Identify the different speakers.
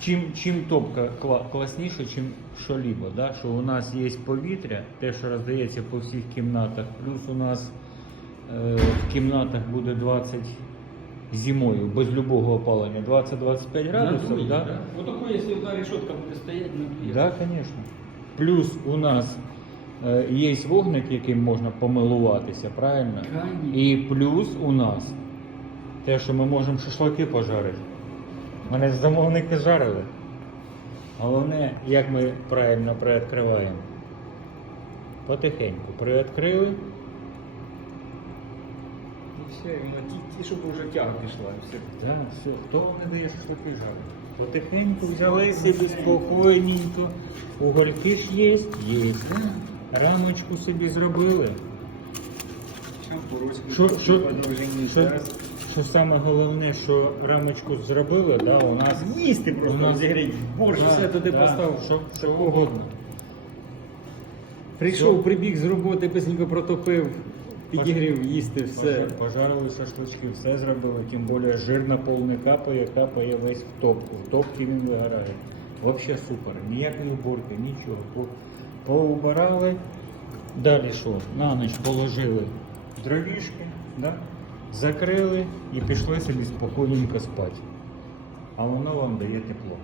Speaker 1: чим, чим топка кла- класніше, чим що-либо, да? що у нас є повітря, те, що роздається по всіх кімнатах, плюс у нас е, в кімнатах буде 20 зимою, без любого опалення, 20-25 градусів.
Speaker 2: Надує,
Speaker 1: да?
Speaker 2: да? Вот если одна решетка будет стоять, надует.
Speaker 1: Да, конечно. Плюс у нас е, є вогник, яким можна помилуватися, правильно?
Speaker 2: Конечно.
Speaker 1: І плюс у нас те, що ми можемо шашлики пожарити. Мене замовники жарили. Головне, як ми правильно приоткриваємо. Потихеньку приоткрили.
Speaker 2: И все, и мы- и чтобы уже тяга пішла. і все.
Speaker 1: Да, все. Хто вам не дає шашлики жарити? Потихеньку взяли собі спокійненько. Угольки ж є, є. Рамочку собі зробили. Що, що, що,
Speaker 2: зараз.
Speaker 1: Що саме головне, що рамочку зробили, да, у нас
Speaker 2: Їсти просто
Speaker 1: У нас-
Speaker 2: розігріть. Борщ,
Speaker 1: Да,
Speaker 2: все туди
Speaker 1: да,
Speaker 2: поставив.
Speaker 1: що, що угодно.
Speaker 2: Прийшов, прибіг з роботи, песненько протопив, підігрів, їсти, все.
Speaker 1: Пожар- Пожарили шашлички, все зробили, тим більше жир на пол не капає, капає весь в топку. В топці він вигорає. Взагалі супер. Ніякої уборки, нічого. По- Поубирали. Далі що? На ніч положили дровішки, да? Закрили і пішли собі спокійненько спати. А воно вам дає тепло.